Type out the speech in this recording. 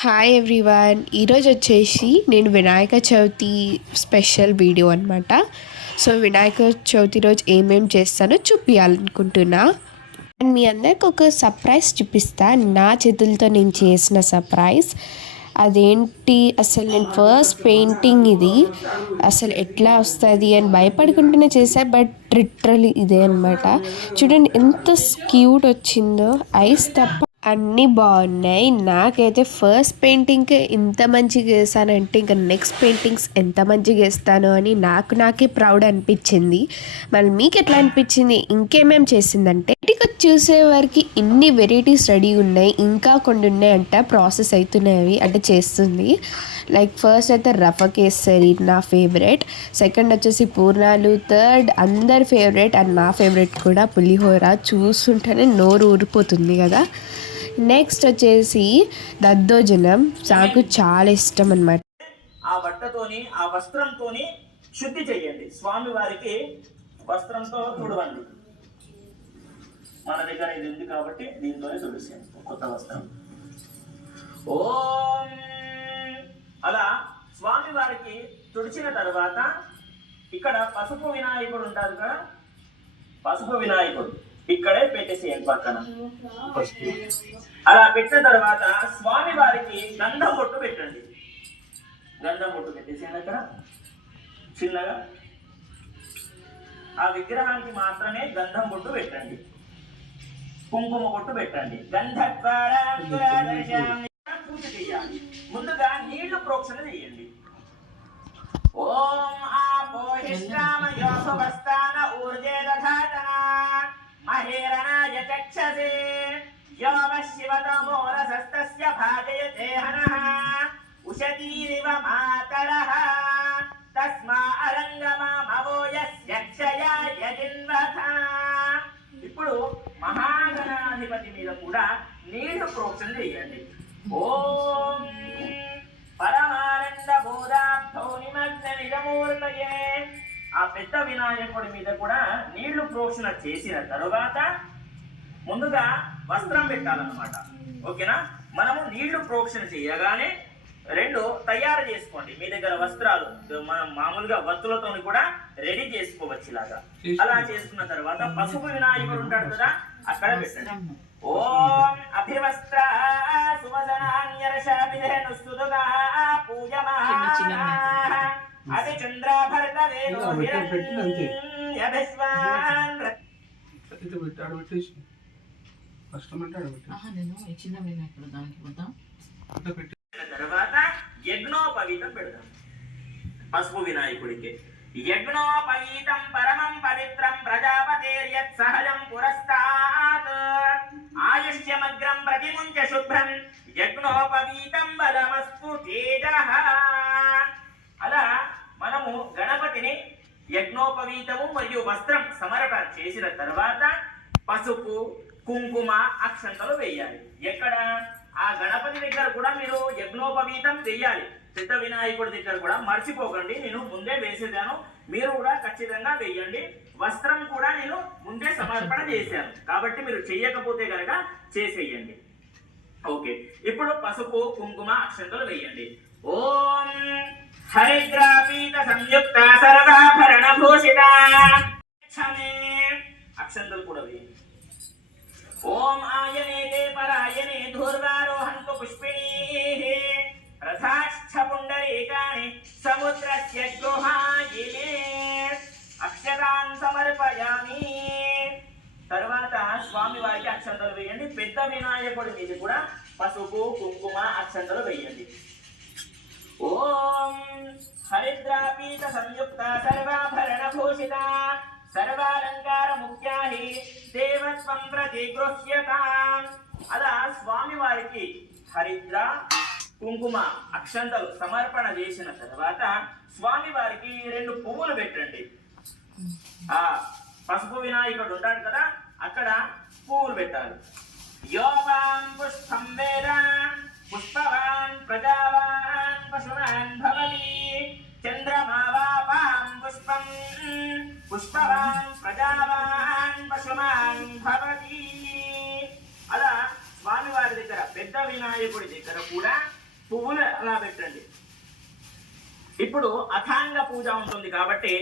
Hi everyone. ఈరోజు వచ్చేసి నేను వినాయక చవితి స్పెషల్ వీడియో అనమాట. సో వినాయక చవితి రోజు ఏమేమి చేస్తానో చూపించాలనుకుంటున్నా. అండ్ మీ అందరికి ఒక సర్ప్రైజ్ చూపిస్తా, నా చేతులతో నేను చేసిన సర్ప్రైజ్. అదేంటి అసలు నేను ఫస్ట్ పెయింటింగ్ ఇది అసలు ఎట్లా వస్తుంది అని భయపడుకుంటూనే చేసా, బట్ లిటరలీ ఇదే అనమాట. చూడండి ఎంత క్యూట్ వచ్చిందో. ఐస్ తప్ప అన్నీ బాగున్నాయి. నాకైతే ఫస్ట్ పెయింటింగ్కి ఇంత మంచిగా వేసానంటే ఇంకా నెక్స్ట్ పెయింటింగ్స్ ఎంత మంచిగా వేస్తానో అని నాకే ప్రౌడ్ అనిపించింది. మళ్ళీ మీకు ఎట్లా అనిపించింది? ఇంకేమేమి చేసిందంటే ఇంటికి చూసే వరకు ఇన్ని వెరైటీస్ రెడీ ఉన్నాయి, ఇంకా కొన్ని ఉన్నాయంట ప్రాసెస్ అవుతున్నాయి అంటే చేస్తుంది. లైక్ ఫస్ట్ అయితే రఫ కేసరి నా ఫేవరెట్, సెకండ్ వచ్చేసి పూర్ణాలు, థర్డ్ అందరి ఫేవరెట్ అండ్ నా ఫేవరెట్ కూడా పులిహోర. చూస్తుంటేనే నోరు ఊరిపోతుంది కదా. నెక్స్ట్ వచ్చేసి దద్దోజనం, నాకు చాలా ఇష్టం అనమాట. ఆ బట్టతోని ఆ వస్త్రంతోని శుద్ధి చేయండి. స్వామి వారికి వస్త్రంతో తుడవండి. మన దగ్గర ఇది ఉంది కాబట్టి దీంతోనే తుడిసేయండి కొత్త వస్త్రం. ఓం అలా స్వామి వారికి తుడిచిన తర్వాత ఇక్కడ పసుపు వినాయకుడు ఉంటారు కదా, పసుపు వినాయకుడు ఇక్కడే పెట్టేసేయండి పక్కన. అలా పెట్టిన తర్వాత స్వామి వారికి గంధం బొట్టు పెట్టండి. గంధం బొట్టు పెట్టేసేయండి అక్కడ చిన్నగా. ఆ విగ్రహానికి మాత్రమే గంధం బొట్టు పెట్టండి, కుంకుమ బొట్టు పెట్టండి. పూజ చేయాలి. ముందుగా నీళ్లు ప్రోక్షణ చేయండి. ఓం ఆపోహిష్టామ యోగవస్తాన ఊర్జే దధాతన మహేరణాయ చక్షసే యోగ శివతమోరసస్తస్య భాజయతే హనః ఉషతీరివ మాతరః తస్మా అరంగమామవో యస్య క్షయాయ జిన్వథ. ఇప్పుడు మహాగణాధిపతి మీద కూడా నీళ్లు ప్రోక్షణ చేయండి. ఓం పరమానంద బోధార్థో నిమగ్న నిజమూర్తయే. ఆ పెద్ద వినాయకుడి మీద కూడా నీళ్లు ప్రోక్షణ చేసిన తరువాత ముందుగా వస్త్రం పెట్టాలన్నమాట. ఓకేనా? మనము నీళ్లు ప్రోక్షణ చేయగానే రెండు తయారు చేసుకోండి. మీ దగ్గర వస్త్రాలు మనం మామూలుగా వత్తులతో కూడా రెడీ చేసుకోవచ్చు ఇలాగా. అలా చేసుకున్న తర్వాత పసుపు వినాయకుడు ఉంటాడు కదా, అక్కడ పెట్టండి. ఓం అభివస్త్ర సువసనాన్యర్షాభిధేను స్తుతుగా పూజమానా అభి చంద్రాభరత వేణోభిరన్యభిస్వాన్. తర్వాత యజ్ఞోపవీతం పెడతాం పసుపు వినాయకుడికి. యజ్ఞోపవీతం పరమం పవిత్రం ప్రజాపతేర్యత్ సహజం పురస్తాత్ ఆయుష్యమగ్రం ప్రతిముంచ శుభ్రం యజ్ఞోపవీతం బలమస్తు తేజః. అలా మనము గణపతిని యజ్ఞోపవీతము మరియు వస్త్రం సమర్పణ చేసిన తర్వాత పసుపు కుంకుమ అక్షంతలు వేయాలి. ఎక్కడ? ఆ గణపతి దగ్గర కూడా మీరు యజ్ఞోపవీతం వేయాలి. పెద్ద వినాయకుడి దగ్గర కూడా మర్చిపోకండి, నేను ముందే వేసేదాను, మీరు కూడా ఖచ్చితంగా వేయండి. వస్త్రం కూడా నేను ముందే సమర్పణ చేశాను కాబట్టి మీరు చెయ్యకపోతే కనుక చేసేయండి. ఓకే, ఇప్పుడు పసుపు కుంకుమ అక్షంతలు వేయండి. ఓం హరిద్రాపీత సంయుక్త సర్వాభరణ భూషిత అక్షంతలు కూడా వేయండి. ఓం ఆయనే తే పరాయనే ధూర్వారోహంతు పుష్పిణీః రథాశ్చ పుండరీకాని సముద్రస్య గృహాయినే అక్షతాన్ సమర్పయామి. తర్వాత స్వామి వారికి అక్షంతలు వేయండి. పెద్ద వినాయకుడి మీద కూడా పసుపు కుంకుమ అక్షంతలు వేయండి. ఓం హరిద్రాపీత సంయుక్త సర్వాభరణ భూషిత సర్వాలంకార ముఖ్యాహి దేవత్వం ప్రతిగృహ్యతాం. అలా స్వామి వారికి హరిద్ర కుంకుమ అక్షంతలు సమర్పణ చేసిన తర్వాత స్వామి వారికి రెండు పువ్వులు పెట్టండి. ఆ పసుపు వినాయకుడు ఉంటాడు కదా, అక్కడ పువ్వులు పెట్టాలి. యోవాన్ పుష్పం వేద పుష్పవాన్ ప్రజావాన్ పశునాన్ భవతి చంద్రమావాపాం పుష్పం పుష్పవాన్ ప్రజావాన్ పశుమాన్ భవతి. అలా స్వామివారి దగ్గర పెద్ద వినాయకుడి దగ్గర కూడా పువ్వులు అలా పెట్టండి. ఇప్పుడు అథాంగ పూజ ఉంటుంది కాబట్టి